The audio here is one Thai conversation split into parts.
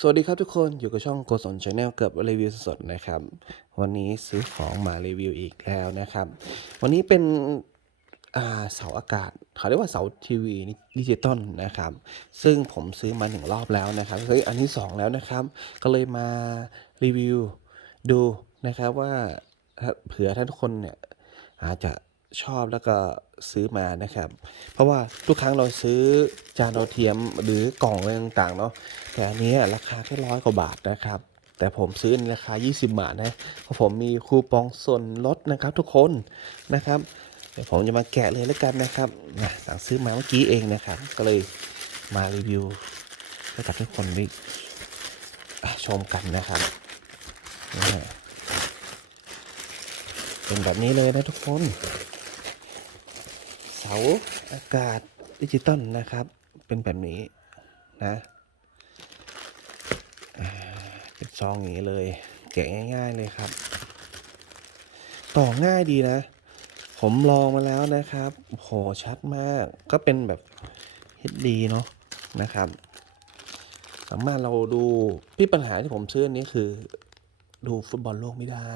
สวัสดีครับทุกคนอยู่กับช่องโกศลชาแนลเกือบรีวิวสดนะครับ วันนี้ซื้อของมารีวิวอีกแล้วนะครับ วันนี้เป็นเสาอากาศเขาเรียกว่าเสาทีวีดิจิตอลนะครับ ซึ่งผมซื้อมาหนึ่งรอบแล้วนะครับเฮ้ยอันที่สองแล้วนะครับ ก็เลยมารีวิวดูนะครับว่าถ้าเผื่อท่านทุกคนเนี่ยอาจจะ ชอบแล้วก็ซื้อมานะครับ เพราะว่าทุกครั้งเราซื้อจานดาวเทียมหรือกล่องอะไรต่างๆเนาะแต่อันนี้ราคาแค่ร้อยกว่าบาทนะครับ แต่ผมซื้อในราคา 20 บาทนะเพราะผมมีคูปองส่วนลดนะครับ ทุกคนนะครับเดี๋ยวผมจะมาแกะเลยแล้วกันนะครับนะสั่งซื้อมาเมื่อกี้เองนะครับ ก็เลยมารีวิวให้กับทุกคนได้ชมกันนะครับนะเป็นแบบนี้เลยนะทุกคนาอากาศดิจิตอลนะครับ เป็นแบบนี้นะเป็นซองอย่างนี้เลยแกะง่าย ๆเลยครับ ต่อง่ายดีนะ ผมลองมาแล้วนะครับโหชัดมากก็เป็นแบบ HD เนาะนะครับ สามารถเราดูที่ปัญหาที่ผมซื้ออันนี้คือ ดูฟุตบอลโลกไม่ได้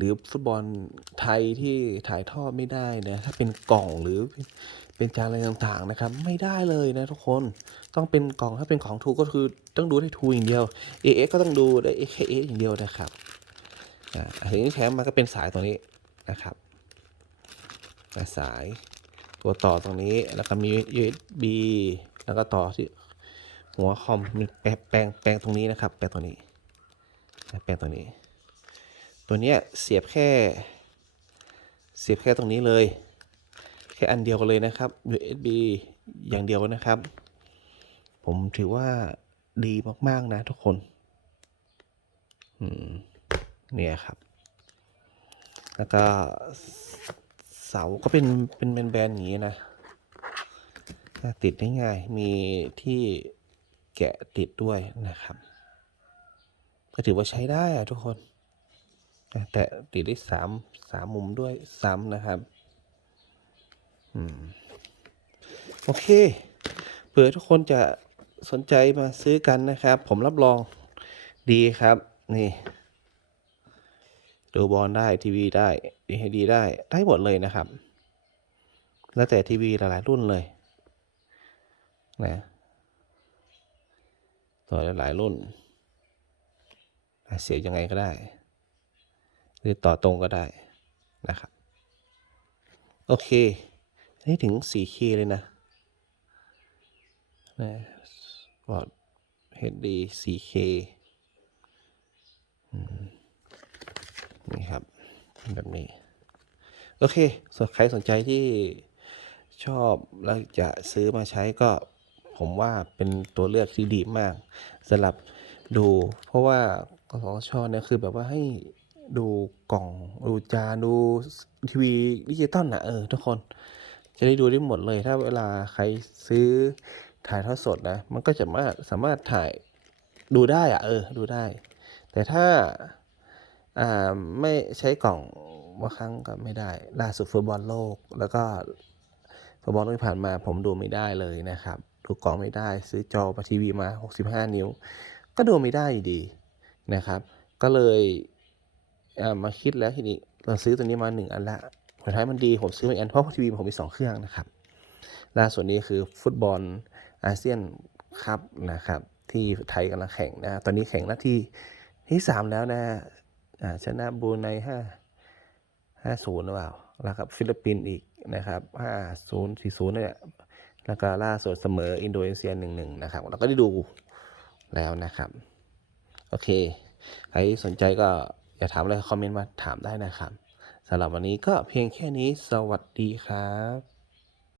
หรือฟุตบอลไทยที่ถ่ายทอดไม่ได้นะถ้าเป็นกล่องหรือเป็นจานอะไรต่างๆนะครับ ไม่ได้เลยนะทุกคนต้องเป็นกล่องถ้าเป็นของทูก็คือต้องดูได้ทูอย่างเดียว AX ก็ต้องดูได้ AKX อย่างเดียวนะครับอ่าทีนี้แถมมาก็เป็นสายตัวนี้นะครับสายตัวต่อตรงนี้แล้วก็มี USB แล้วก็ต่อที่หัวคอมมีแปลงแปลงแปลงตรงนี้นะครับ แปลงตัวนี้แปลงตัวนี้ ตัวเนี้ยเสียบแค่ เสียบแค่ตรงนี้เลย แค่อันเดียวกันเลยนะครับ USB อย่างเดียวนะครับ ผมถือว่าดีมากๆนะทุกคนเนี่ยครับ แล้วก็เสาก็เป็นเป็นแบนๆอย่างนี้นะติดได้ง่าย มีที่แกะติดด้วยนะครับ ก็ถือว่าใช้ได้อะทุกคน แต่ติดได้สามสามมุมด้วยซ้ำนะครับอืมโอเคเผื่อทุกคนจะสนใจมาซื้อกันนะครับ ผมรับรองดีครับ นี่ ดูบอลได้ทีวีได้ดีให้ดีได้ ได้หมดเลยนะครับ แล้วแต่ทีวีหลาย ๆ รุ่นเลยนะตัวหลาย ๆ รุ่น เสียยังไงก็ได้ หรือต่อตรงก็ได้นะครับ โอเคนนี้ถึง 4K เลยนะนะบอร์ด HD 4K นี่ครับ แบบนี้ โอเคส่วนใครสนใจที่ชอบแล้วจะซื้อมาใช้ก็ผมว่าเป็นตัวเลือกที่ดีมากสำหรับดู เพราะว่า กสชเนี่ยคือแบบว่าให้ ดูกล่อง ดูจานดูทีวีดิจิตอลนะเออทุกคน จะได้ดูได้หมดเลย ถ้าเวลาใครซื้อถ่ายทอดสดนะ มันก็จะมาสามารถถ่ายดูได้อะเออ ดูได้ แต่ถ้าอ่าไม่ใช้กล่องบางครั้งก็ไม่ได้ล่าสุดฟุตบอลโลก แล้วก็ฟุตบอลโลกที่ผ่านมาผมดูไม่ได้เลยนะครับ ดูกล่องไม่ได้ ซื้อจอมาทีวีมา 65 นิ้ว ก็ดูไม่ได้อยู่ดีนะครับ ก็เลย มาคิดแล้วทีนี้เราซื้อตัวนี้มาหนึ่งอันละผลท้ายมันดีผมซื้อมาอีกอันเพราะทีวีผมมีสองเครื่องนะครับล่าสุดนี้คือฟุตบอลอาเซียนคัพนะครับที่ไทยกำลังแข่งนะตอนนี้แข่งหน้าที่ที่สามแล้วนะชนะบูไนห้าห้าศูนย์หรือเปล่าแล้วครับฟิลิปปินส์อีกนะครับห้าศูนย์สี่ศูนย์เนี่ยแล้วก็ล่าสุดเสมออินโดนีเซียหนึ่งหนึ่งนะครับเราก็ได้ดูแล้วนะครับ โอเค ใครสนใจก็ อยากถามอะไรคอมเมนต์มาถามได้นะครับสำหรับวันนี้ก็เพียงแค่นี้สวัสดีครับ